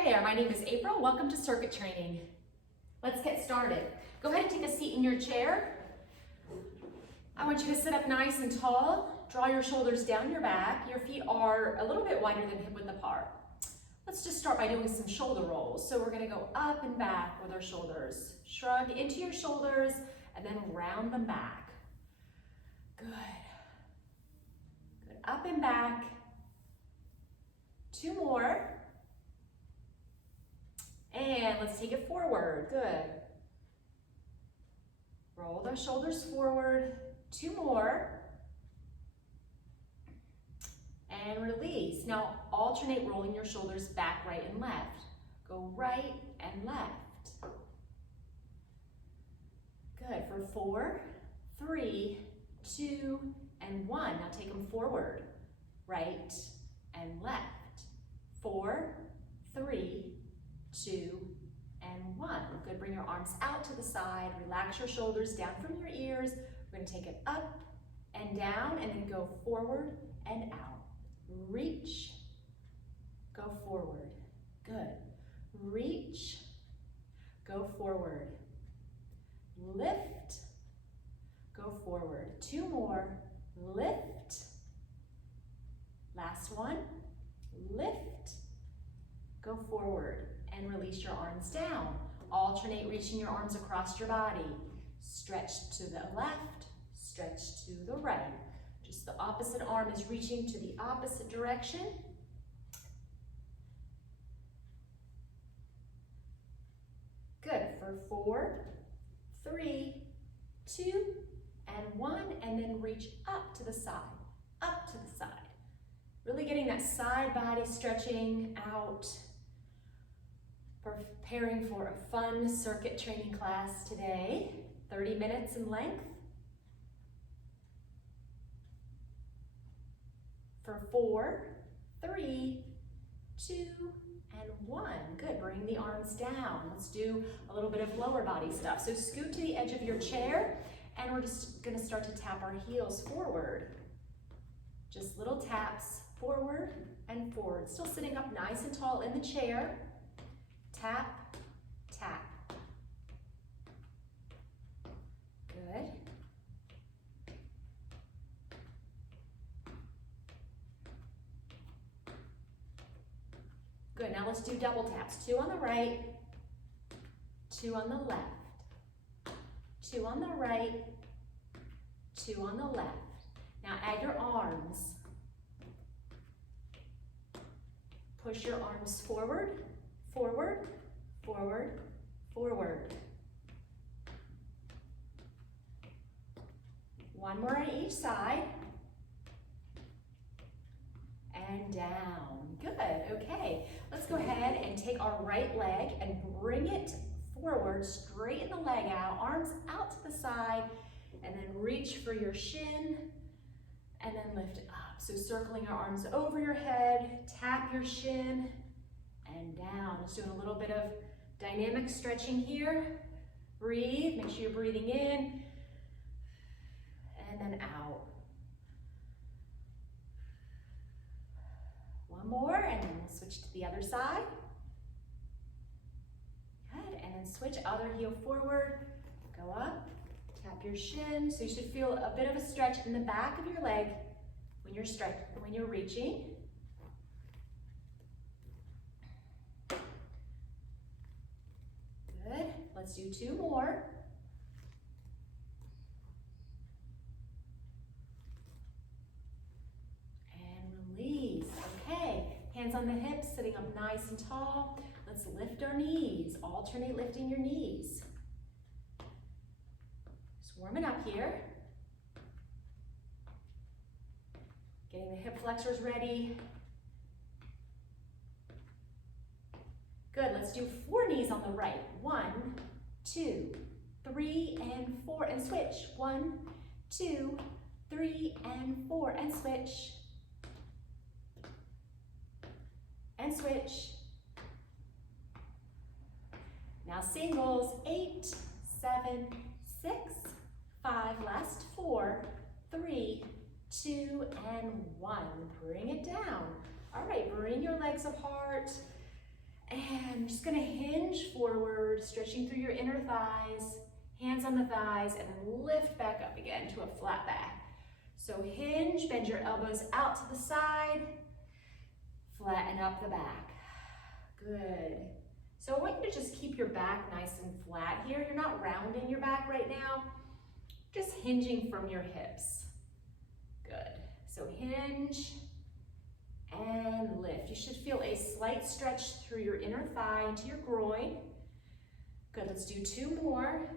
Hi there, my name is April. Welcome to circuit training. Let's get started. Go ahead and take a seat in your chair. I want you to sit up nice and tall. Draw your shoulders down your back. Your feet are a little bit wider than hip width apart. Let's just start by doing some shoulder rolls. So we're going to go up and back with our shoulders. Shrug into your shoulders and then round them back. Good. Good. Up and back. Two more. And let's take it forward. Good. Roll those shoulders forward. Two more. And release. Now alternate rolling your shoulders back, right, and left. Go right and left. Good. For 4, 3, 2, and 1. Now take them forward. Right and left. 4, 3, 2, and 1. Good, bring your arms out to the side, relax your shoulders down from your ears. We're gonna take it up and down and then go forward and out. Reach, go forward. Good. Reach, go forward. Lift, go forward. Two more. Lift. Last one. Lift, go forward. And release your arms down. Alternate reaching your arms across your body. Stretch to the left, stretch to the right. Just the opposite arm is reaching to the opposite direction. Good. For 4, 3, 2, and 1, and then reach up to the side, up to the side. Really getting that side body stretching out. Preparing for a fun circuit training class today, 30 minutes in length. For 4, 3, 2, and 1. Good, bring the arms down. Let's do a little bit of lower body stuff. So scoot to the edge of your chair, and we're just gonna start to tap our heels forward. Just little taps forward and forward. Still sitting up nice and tall in the chair. Tap, tap. Good. Good, now let's do double taps. 2 on the right, 2 on the left, 2 on the right, 2 on the left. Now add your arms. Push your arms forward, forward, forward, forward. One more on each side. And down. Good, okay. Let's go ahead and take our right leg and bring it forward, straighten the leg out, arms out to the side, and then reach for your shin, and then lift it up. So circling your arms over your head, tap your shin, and down. Just doing a little bit of dynamic stretching here. Breathe, make sure you're breathing in, and then out. One more, and then we'll switch to the other side. Good, and then switch other heel forward, go up, tap your shin. So you should feel a bit of a stretch in the back of your leg when you're reaching. Good, let's do 2 more. And release, okay. Hands on the hips, sitting up nice and tall. Let's lift our knees, alternate lifting your knees. Just warming up here. Getting the hip flexors ready. Good, let's do 4 knees on the right. 1, 2, 3, and 4, and switch. 1, 2, 3, and 4, and switch. And switch. Now singles, 8, 7, 6, 5, last 4, 3, 2, and 1. Bring it down. All right, bring your legs apart And I'm just gonna hinge forward, stretching through your inner thighs, hands on the thighs, and then lift back up again to a flat back. So hinge, bend your elbows out to the side, flatten up the back. Good. So I want you to just keep your back nice and flat here. You're not rounding your back right now, just hinging from your hips. Good. So hinge and lift. You should feel a slight stretch through your inner thigh into your groin. Good, let's do 2 more.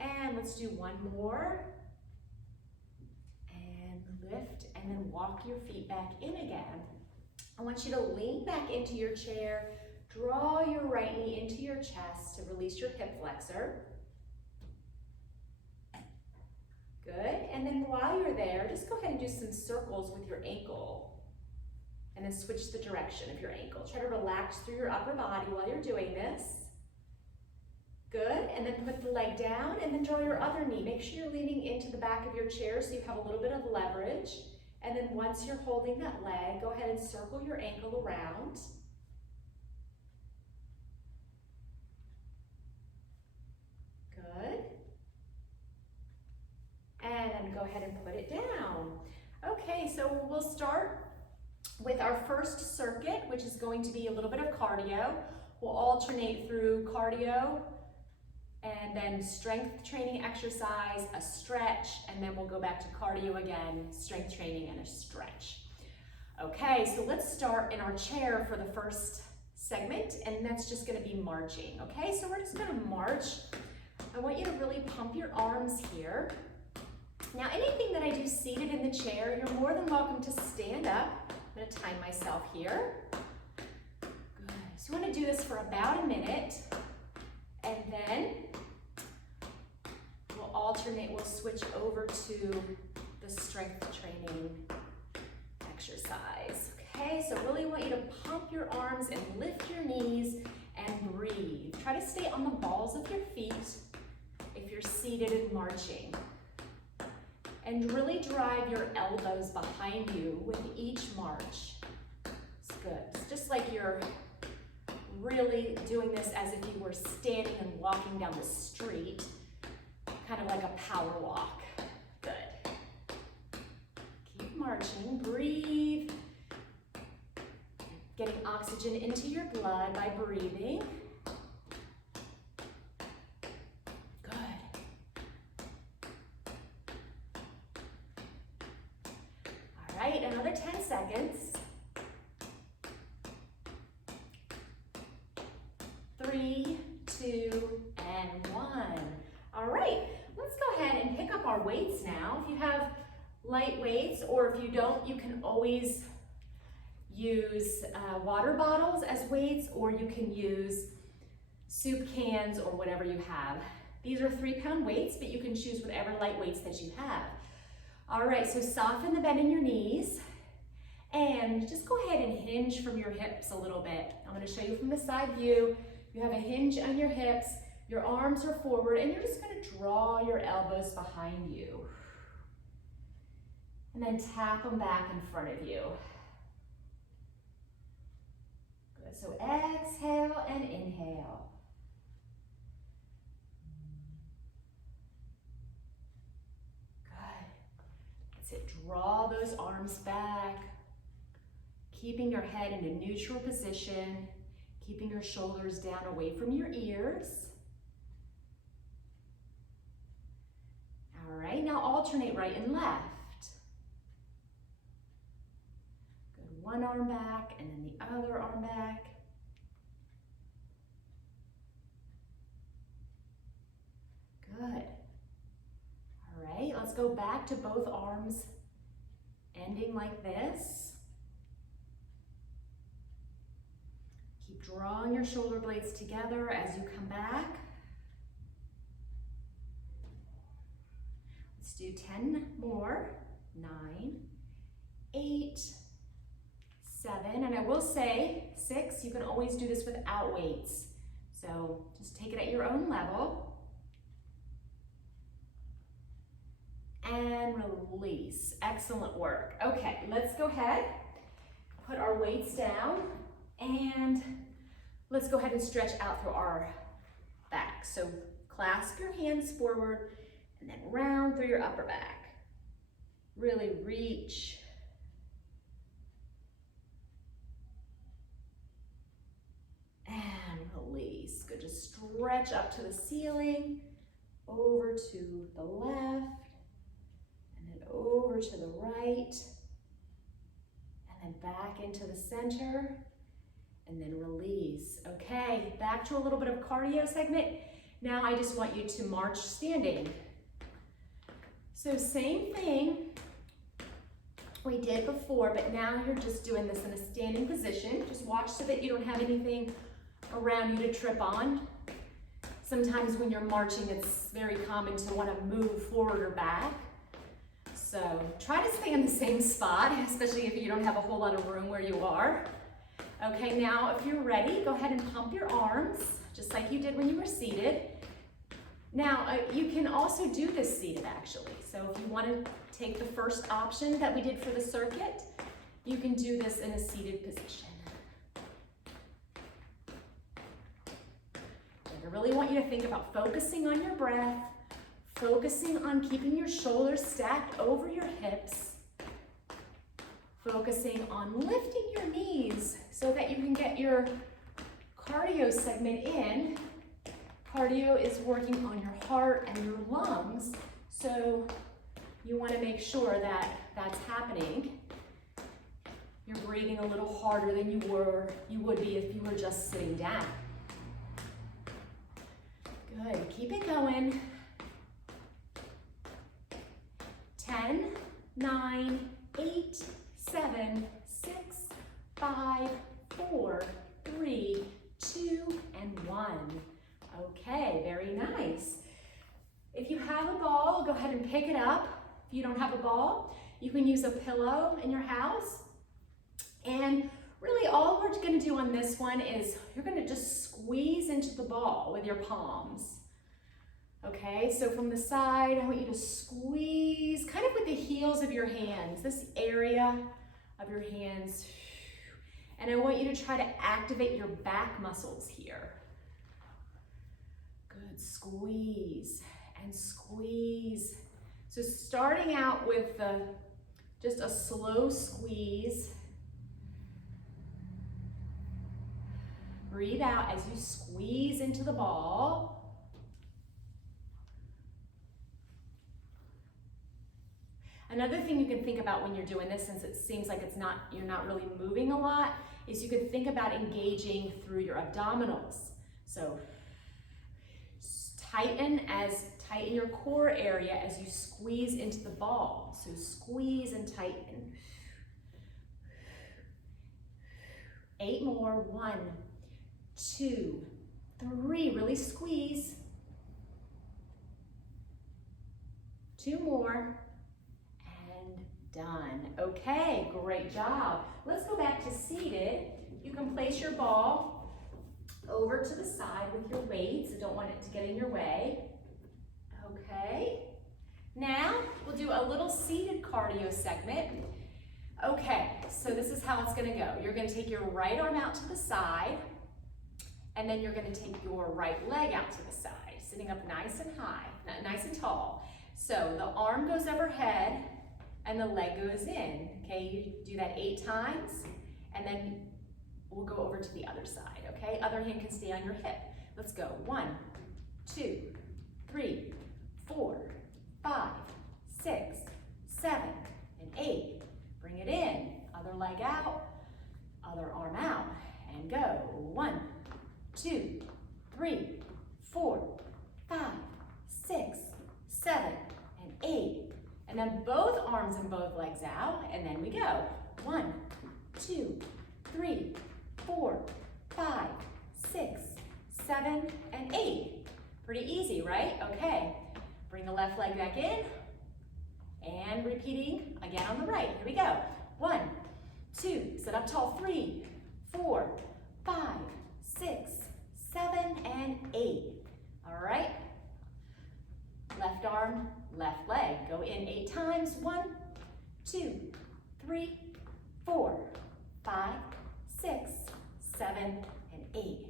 And let's do 1 more. And lift, and then walk your feet back in again. I want you to lean back into your chair, draw your right knee into your chest to release your hip flexor. Good, and then while you're there, just go ahead and do some circles with your ankle. And then switch the direction of your ankle. Try to relax through your upper body while you're doing this. Good, and then put the leg down and then draw your other knee. Make sure you're leaning into the back of your chair so you have a little bit of leverage. And then once you're holding that leg, go ahead and circle your ankle around. Good. And then go ahead and put it down. Okay, so we'll start with our first circuit, which is going to be a little bit of cardio. We'll alternate through cardio and then strength training exercise, a stretch, and then we'll go back to cardio again, strength training and a stretch. Okay, so let's start in our chair for the first segment, and that's just gonna be marching, okay? So we're just gonna march. I want you to really pump your arms here. Now, anything that I do seated in the chair, you're more than welcome to stand up. I'm gonna time myself here. Good, so you wanna do this for about a minute, and then we'll alternate, we'll switch over to the strength training exercise. Okay, so really want you to pump your arms and lift your knees and breathe. Try to stay on the balls of your feet if you're seated and marching. And really drive your elbows behind you with each march. It's good. It's just like you're really doing this as if you were standing and walking down the street, kind of like a power walk. Good. Keep marching, breathe. Getting oxygen into your blood by breathing. Another 10 seconds. 3, 2, and 1. All right, let's go ahead and pick up our weights now. If you have light weights, or if you don't, you can always use water bottles as weights, or you can use soup cans or whatever you have. These are 3-pound weights, but you can choose whatever light weights that you have. All right, so soften the bend in your knees and just go ahead and hinge from your hips a little bit. I'm gonna show you from the side view. You have a hinge on your hips, your arms are forward, and you're just gonna draw your elbows behind you. And then tap them back in front of you. Good, so exhale and inhale. Draw those arms back, keeping your head in a neutral position, keeping your shoulders down away from your ears. All right, now alternate right and left. Good, one arm back and then the other arm back. Good. All right, let's go back to both arms ending like this. Keep drawing your shoulder blades together as you come back. Let's do 10 more. 9, 8, 7, and I will say 6, you can always do this without weights. So just take it at your own level. And release. Excellent work. Okay, let's go ahead, put our our weights down, and let's go ahead and stretch out through our back. So clasp your hands forward and then round through your upper back. Really reach. And release. Good, just stretch up to the ceiling, over to the left, and then over to the right, and then back into the center, and then release. Okay, back to a little bit of cardio segment. Now I just want you to march standing. So same thing we did before, but now you're just doing this in a standing position. Just watch so that you don't have anything around you to trip on. Sometimes when you're marching, it's very common to want to move forward or back. So try to stay in the same spot, especially if you don't have a whole lot of room where you are. Okay, now if you're ready, go ahead and pump your arms, just like you did when you were seated. Now, you can also do this seated actually. So if you want to take the first option that we did for the circuit, you can do this in a seated position. I really want you to think about focusing on your breath, focusing on keeping your shoulders stacked over your hips, focusing on lifting your knees so that you can get your cardio segment in. Cardio is working on your heart and your lungs, so you want to make sure that that's happening. You're breathing a little harder than you would be if you were just sitting down. Good, keep it going. 10, 9, 8, 7, 6, 5, 4, 3, 2, and 1. Okay, very nice. If you have a ball, go ahead and pick it up. If you don't have a ball, you can use a pillow in your house. And really all we're gonna do on this one is you're gonna just squeeze into the ball with your palms. Okay, so from the side, I want you to squeeze kind of with the heels of your hands, this area of your hands. And I want you to try to activate your back muscles here. Good, squeeze and squeeze. So starting out with just a slow squeeze. Breathe out as you squeeze into the ball. Another thing you can think about when you're doing this, since it seems like you're not really moving a lot, is you can think about engaging through your abdominals. So tighten your core area as you squeeze into the ball. So squeeze and tighten. 8 more. 1, 2, 3. Really squeeze. 2 more. And done. Okay, great job. Let's go back to seated. You can place your ball over to the side with your weights. I don't want it to get in your way. Okay. Now we'll do a little seated cardio segment. Okay, so this is how it's gonna go. You're gonna take your right arm out to the side, and then you're gonna take your right leg out to the side, sitting up nice and high, nice and tall. So the arm goes overhead and the leg goes in. Okay, you do that 8 times, and then we'll go over to the other side, okay? Other hand can stay on your hip. Let's go. 1, 2, 3, 4, 5, 6, 7, and 8. Bring it in. Other leg out, other arm out, and go. 1, 2, 3, 4, 5, 6, 7, and 8. And then both arms and both legs out, and then we go. 1, 2, 3, 4, 5, 6, 7, and 8. Pretty easy, right? Okay. Bring the left leg back in, and repeating again on the right. Here we go. 1, 2, sit up tall. 3, 4, 5, 6, 7, and 8. All right. Left arm, left leg. Go in 8 times. 1, 2, 3, 4, 5, 6, 7, and 8.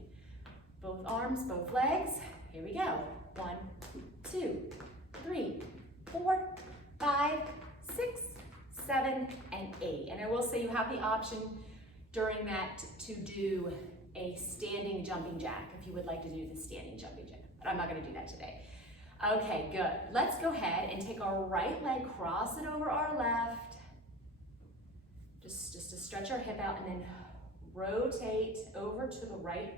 Both arms, both legs. Here we go. 1, 2, 3, 4, 5, 6, 7, and 8. And I will say you have the option during that to do a standing jumping jack if you would like to do the standing jumping jack, but I'm not going to do that today. Okay, good. Let's go ahead and take our right leg, cross it over our left, just to stretch our hip out, and then rotate over to the right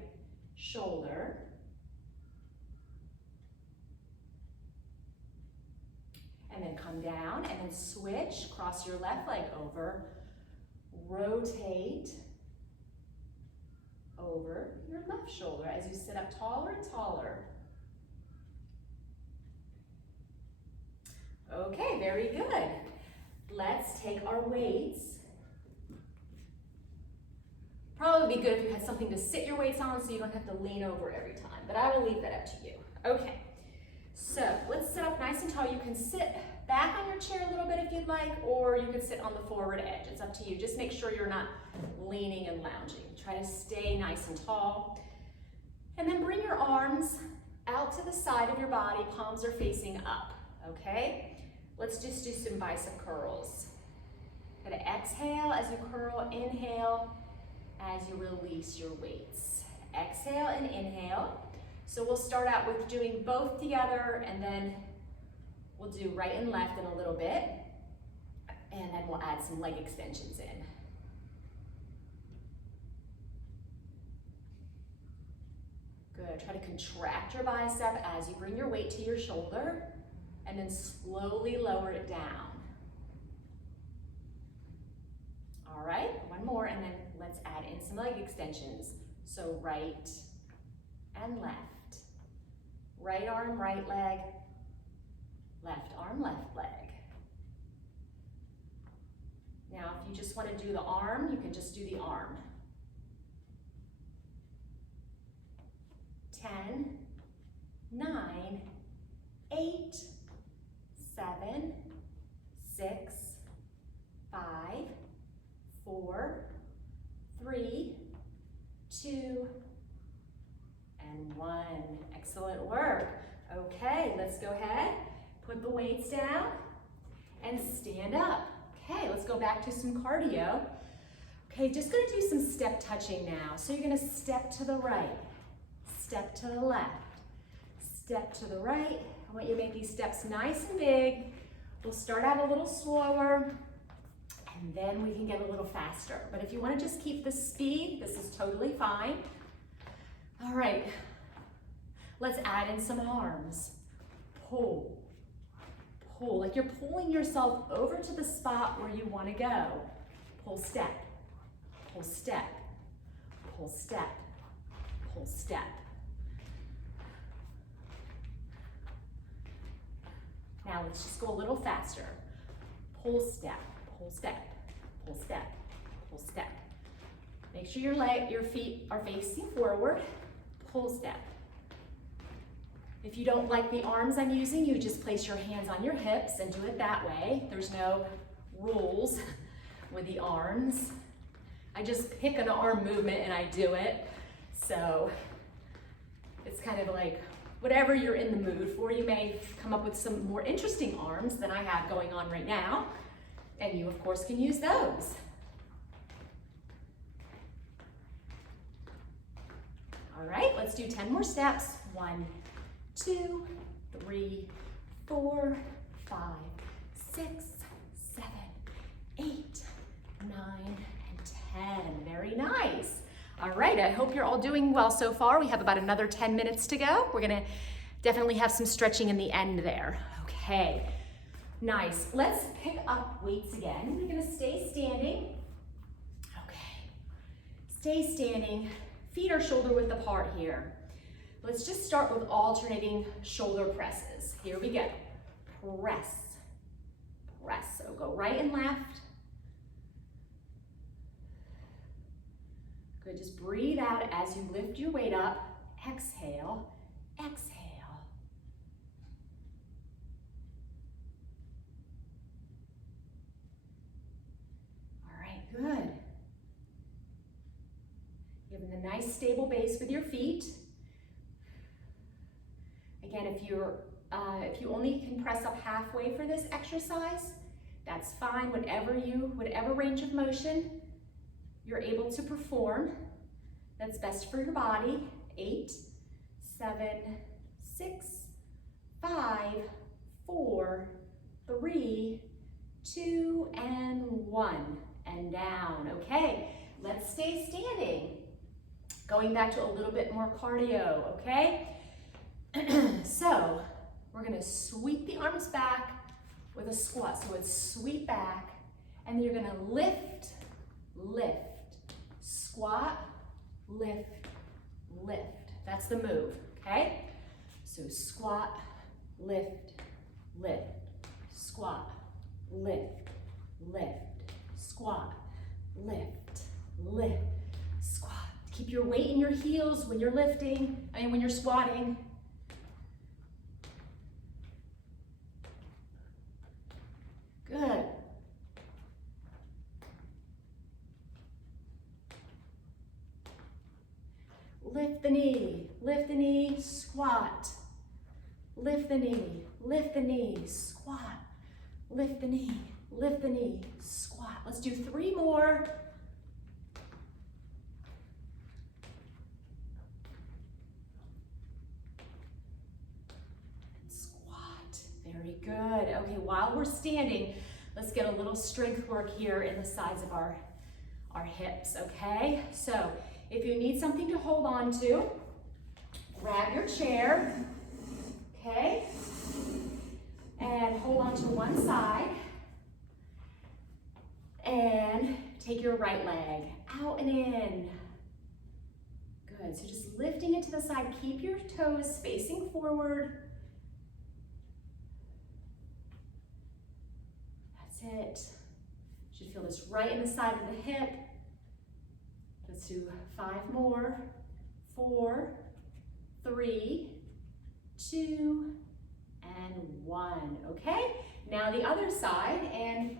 shoulder. And then come down and then switch, cross your left leg over, rotate over your left shoulder as you sit up taller and taller. Okay, very good. Let's take our weights. Probably be good if you had something to sit your weights on so you don't have to lean over every time, but I will leave that up to you. Okay, so let's sit up nice and tall. You can sit back on your chair a little bit if you'd like, or you can sit on the forward edge. It's up to you. Just make sure you're not leaning and lounging. Try to stay nice and tall. And then bring your arms out to the side of your body. Palms are facing up, okay? Let's just do some bicep curls. Gonna exhale as you curl, inhale as you release your weights. Exhale and inhale. So we'll start out with doing both together, and then we'll do right and left in a little bit, and then we'll add some leg extensions in. Good, try to contract your bicep as you bring your weight to your shoulder, and then slowly lower it down. All right, one more, and then let's add in some leg extensions. So right and left. Right arm, right leg. Left arm, left leg. Now, if you just want to do the arm, you can just do the arm. 10, 9, 8, 7, 6, 5, 4, 3, 2, and 1. Excellent work. Okay, let's go ahead. Put the weights down and stand up. Okay, let's go back to some cardio. Okay, just gonna do some step touching now. So you're gonna step to the right, step to the left, step to the right. I want you to make these steps nice and big. We'll start out a little slower, and then we can get a little faster. But if you wanna just keep the speed, this is totally fine. All right, let's add in some arms. Pull, pull, like you're pulling yourself over to the spot where you want to go. Pull, step, pull, step, pull, step, pull, step. Now let's just go a little faster. Pull, step, pull, step, pull, step, pull, step. Make sure your feet are facing forward. Pull, step. If you don't like the arms I'm using, you just place your hands on your hips and do it that way. There's no rules with the arms. I just pick an arm movement and I do it. So it's kind of like whatever you're in the mood for. You may come up with some more interesting arms than I have going on right now. And you, of course, can use those. All right, let's do 10 more steps. 1, 2, 3, 4, 5, 6, 7, 8, 9, and 10. Very nice. All right, I hope you're all doing well so far. We have about another 10 minutes to go. We're gonna definitely have some stretching in the end there. Okay, nice. Let's pick up weights again. We're gonna stay standing. Okay, stay standing. Feet are shoulder width apart here. Let's just start with alternating shoulder presses. Here we go. Press, press. So go right and left. Good, just breathe out as you lift your weight up. Exhale, exhale. All right, good. Giving a nice stable base with your feet. Again, if you only can press up halfway for this exercise, that's fine. Whatever range of motion you're able to perform, that's best for your body. 8, 7, 6, 5, 4, 3, 2, and 1, and down. Okay, let's stay standing. Going back to a little bit more cardio, okay? So, we're gonna sweep the arms back with a squat. So it's sweep back, and then you're gonna lift, lift, squat, lift, lift. That's the move, okay? So squat, lift, lift, squat, lift, lift, squat, lift, lift, squat. Keep your weight in your heels when you're lifting, when you're squatting. Good. Lift the knee, squat. Lift the knee, squat. Lift the knee, squat. Let's do 3 more. Squat, very good. Okay, while we're standing, let's get a little strength work here in the sides of our hips, okay? So, if you need something to hold on to, grab your chair, okay? And hold on to one side. And take your right leg out and in. Good, so just lifting it to the side. Keep your toes facing forward. That's it. You should feel this right in the side of the hip. Let's do 5 more. 4, 3, 2, and 1. Okay? Now the other side, and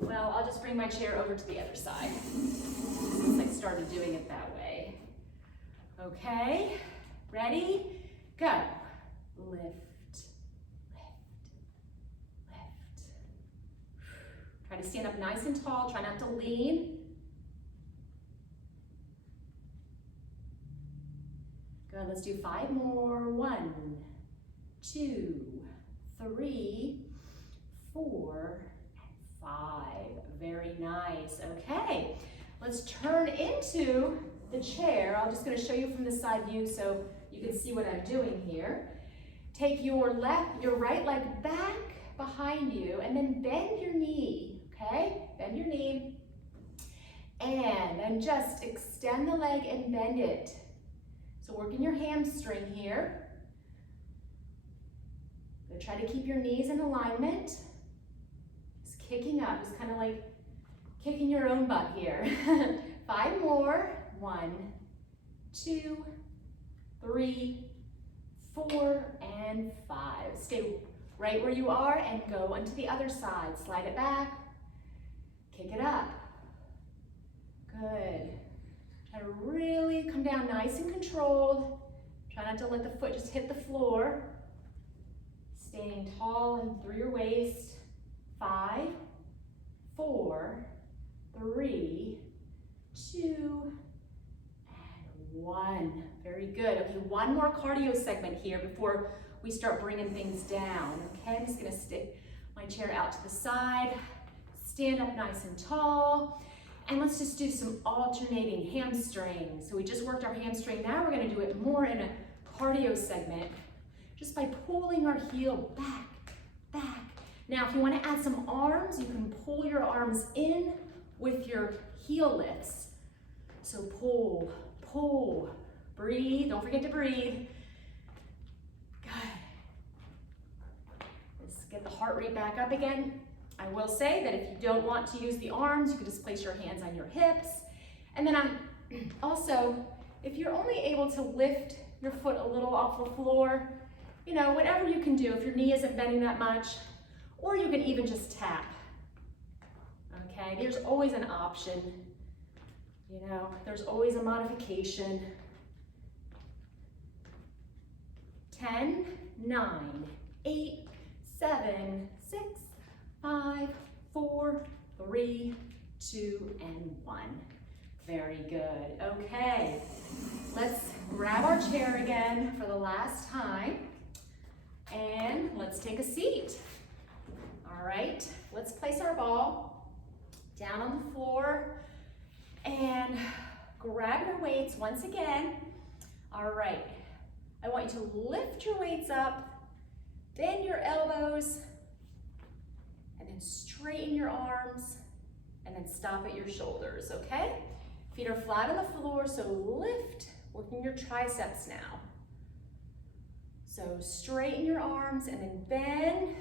well, I'll just bring my chair over to the other side since I started doing it that way. Okay? Ready? Go. Lift, lift, lift. Try to stand up nice and tall. Try not to lean. Good, let's do 5 more. 1, 2, 3, 4, and 5. Very nice. Okay, let's turn into the chair. I'm just going to show you from the side view so you can see what I'm doing here. Take your right leg back behind you and then bend your knee, okay? Bend your knee. And then just extend the leg and bend it. So working your hamstring here. Gonna try to keep your knees in alignment. Just kicking up, just kind of like kicking your own butt here. 5 more. 1, 2, 3, 4, and 5. Stay right where you are and go onto the other side. Slide it back, kick it up. Good. Try to really come down nice and controlled. Try not to let the foot just hit the floor. Staying tall and through your waist. 5, 4, 3, 2, 1. Very good. Okay, one more cardio segment here before we start bringing things down. Okay, I'm just going to stick my chair out to the side, stand up nice and tall, and let's just do some alternating hamstrings. So we just worked our hamstring. Now we're going to do it more in a cardio segment just by pulling our heel back, back. Now, if you want to add some arms, you can pull your arms in with your heel lifts. So pull, pull, breathe, don't forget to breathe. Good. Let's get the heart rate back up again. I will say that if you don't want to use the arms, you can just place your hands on your hips. And then also, if you're only able to lift your foot a little off the floor, you know, whatever you can do, if your knee isn't bending that much, or you can even just tap. Okay, there's always an option. You know, there's always a modification. 10, 9, 8, 7, 6, 5, 4, 3, 2, and 1. Very good. Okay, let's grab our chair again for the last time, and let's take a seat. All right, let's place our ball down on the floor and grab your weights once again. All right, I want you to lift your weights up, bend your elbows, and then straighten your arms, and then stop at your shoulders, okay? Feet are flat on the floor, so lift, working your triceps now. So straighten your arms and then bend,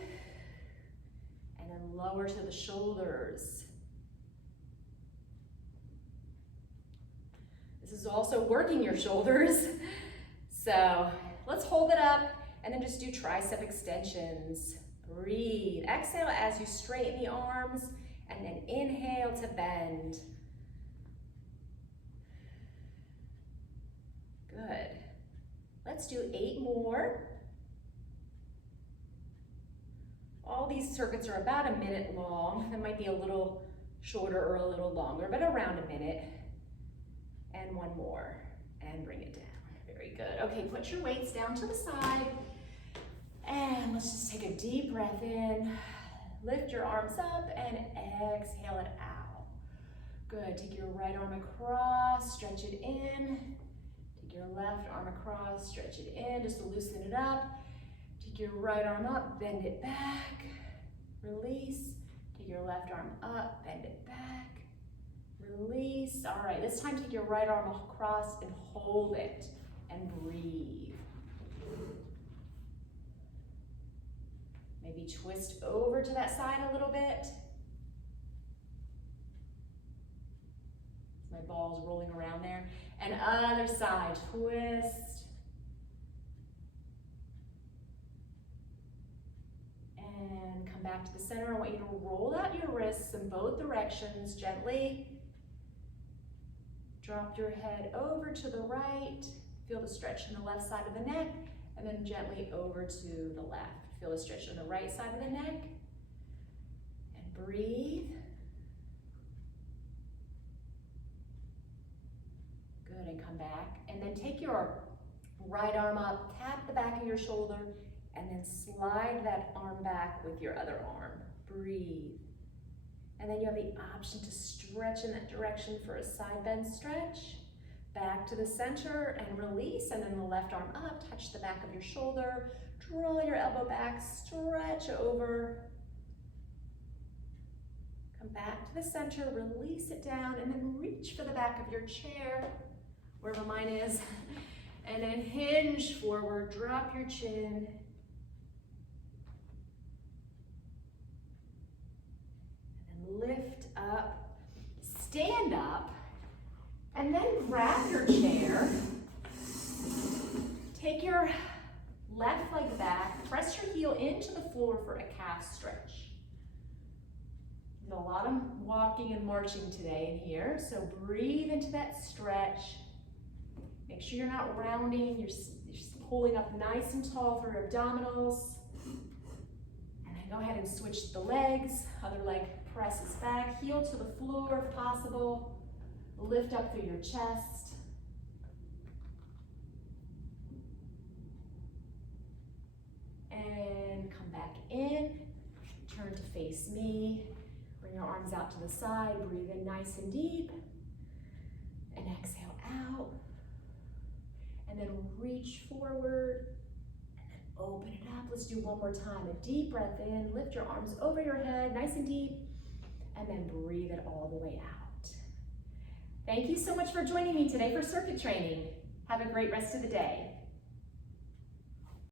and then lower to the shoulders. This is also working your shoulders. So let's hold it up and then just do tricep extensions. Breathe. Exhale as you straighten the arms, and then inhale to bend. Good. Let's do 8 more. All these circuits are about a minute long. That might be a little shorter or a little longer, but around a minute. And 1 more, and bring it down. Very good. Okay, put your weights down to the side, and let's just take a deep breath in. Lift your arms up and exhale it out. Good. Take your right arm across, stretch it in. Take your left arm across, stretch it in, just to loosen it up. Take your right arm up, bend it back, release. Take your left arm up, bend it back, release. All right, this time take your right arm across and hold it and breathe. Maybe twist over to that side a little bit. My ball's rolling around there. And other side, twist. And come back to the center. I want you to roll out your wrists in both directions gently. Drop your head over to the right. Feel the stretch in the left side of the neck, and then gently over to the left. Feel the stretch on the right side of the neck, and breathe. Good, and come back. And then take your right arm up, tap the back of your shoulder, and then slide that arm back with your other arm. Breathe. And then you have the option to stretch in that direction for a side bend stretch. Back to the center and release, and then the left arm up, touch the back of your shoulder, draw your elbow back, stretch over. Come back to the center, release it down, and then reach for the back of your chair, wherever mine is, and then hinge forward, drop your chin. And then lift up, stand up, and then grab your chair. Take your left leg back, press your heel into the floor for a calf stretch. There's a lot of walking and marching today in here, so breathe into that stretch. Make sure you're not rounding, you're pulling up nice and tall for your abdominals. And then go ahead and switch the legs. Other leg presses back, heel to the floor if possible. Lift up through your chest. And come back in. Turn to face me. Bring your arms out to the side. Breathe in nice and deep. And exhale out. And then reach forward. And then open it up. Let's do one more time. A deep breath in. Lift your arms over your head, nice and deep. And then breathe it all the way out. Thank you so much for joining me today for circuit training. Have a great rest of the day.